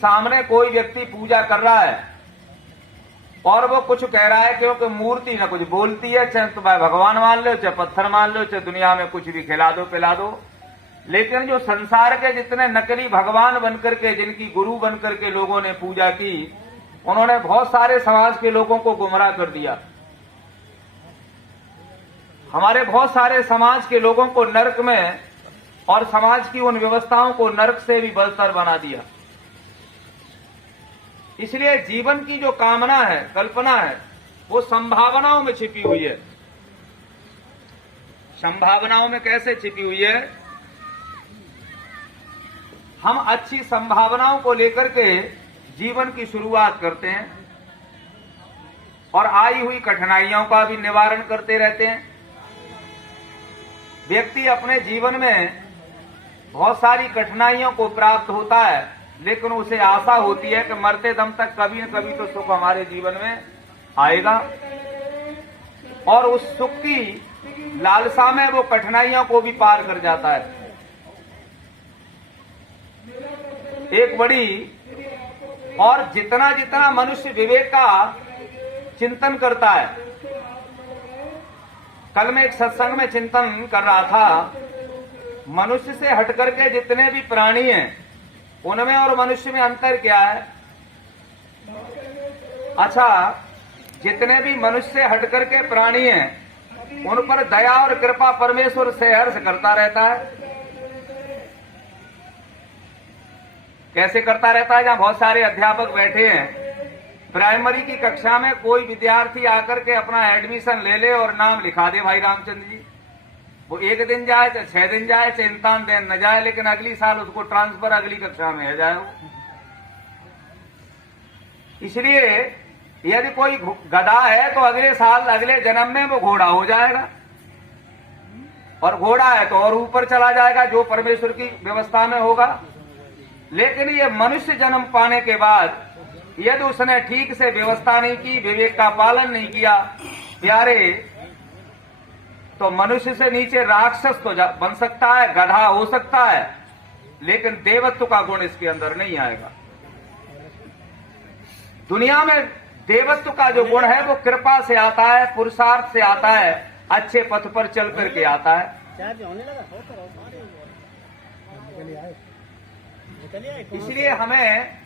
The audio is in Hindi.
सामने कोई व्यक्ति पूजा कर रहा है और वो कुछ कह रहा है, क्योंकि मूर्ति ना कुछ बोलती है, चाहे तुम्हें भगवान मान लो, चाहे पत्थर मान लो, चाहे दुनिया में कुछ भी खिला दो पिला दो। लेकिन जो संसार के जितने नकली भगवान बनकर के, जिनकी गुरु बनकर के लोगों ने पूजा की, उन्होंने बहुत सारे समाज के लोगों को गुमराह कर दिया। हमारे बहुत सारे समाज के लोगों को नरक में और समाज की उन व्यवस्थाओं को नरक से भी बदतर बना दिया। इसलिए जीवन की जो कामना है, कल्पना है, वो संभावनाओं में छिपी हुई है। संभावनाओं में कैसे छिपी हुई है? हम अच्छी संभावनाओं को लेकर के जीवन की शुरुआत करते हैं और आई हुई कठिनाइयों का भी निवारण करते रहते हैं। व्यक्ति अपने जीवन में बहुत सारी कठिनाइयों को प्राप्त होता है, लेकिन उसे आशा होती है कि मरते दम तक कभी न कभी तो सुख हमारे जीवन में आएगा, और उस सुख की लालसा में वो कठिनाइयों को भी पार कर जाता है। एक बड़ी, और जितना जितना मनुष्य विवेक का चिंतन करता है, कल मैं एक सत्संग में चिंतन कर रहा था, मनुष्य से हटकर के जितने भी प्राणी हैं उनमें और मनुष्य में अंतर क्या है? अच्छा, जितने भी मनुष्य से हटकर के प्राणी हैं उन पर दया और कृपा परमेश्वर से हर्ष करता रहता है। कैसे करता रहता है? जहां बहुत सारे अध्यापक बैठे हैं, प्राइमरी की कक्षा में कोई विद्यार्थी आकर के अपना एडमिशन ले ले और नाम लिखा दे, भाई रामचंद्र जी, वो 1 दिन जाए, चाहे 6 दिन जाए, चाहे इम्तिहान देने न जाए, लेकिन अगली साल उसको ट्रांसफर अगली कक्षा में है जाए वो। इसलिए यदि कोई गधा है तो अगले साल, अगले जन्म में वो घोड़ा हो जाएगा, और घोड़ा है तो और ऊपर चला जाएगा, जो परमेश्वर की व्यवस्था में होगा। लेकिन ये मनुष्य जन्म पाने के बाद यदि उसने ठीक से व्यवस्था नहीं की, विवेक का पालन नहीं किया प्यारे, तो मनुष्य से नीचे राक्षस तो बन सकता है, गधा हो सकता है, लेकिन देवत्व का गुण इसके अंदर नहीं आएगा। दुनिया में देवत्व का जो गुण है वो कृपा से आता है, पुरुषार्थ से आता है, अच्छे पथ पर चल करके आता है। इसलिए हमें